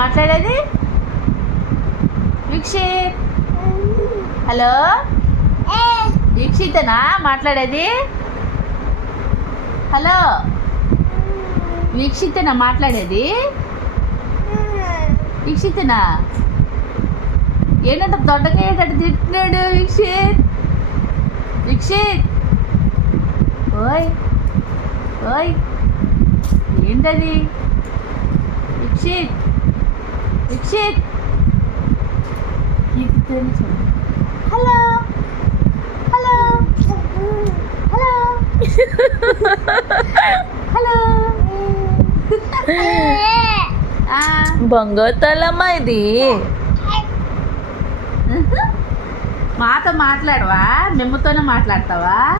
మాట్లాడేది? వీక్షిత్, హలో, వీక్షితేనా మాట్లాడేది? హలో, వీక్షితేనా మాట్లాడేది? వీక్షితేనా? ఏంటంటే దొడ్డగా ఏంటంటే తిట్టినాడు వీక్షిత్. వీక్షిత్, ఓయ్ ఓయ్, ఏంటది? Veekshith, Veekshith, hello hello hello hello. బంగారుతల్లమ్మా ఇది. మాతో మాట్లాడవా? మిమ్మతోనే మాట్లాడతావా?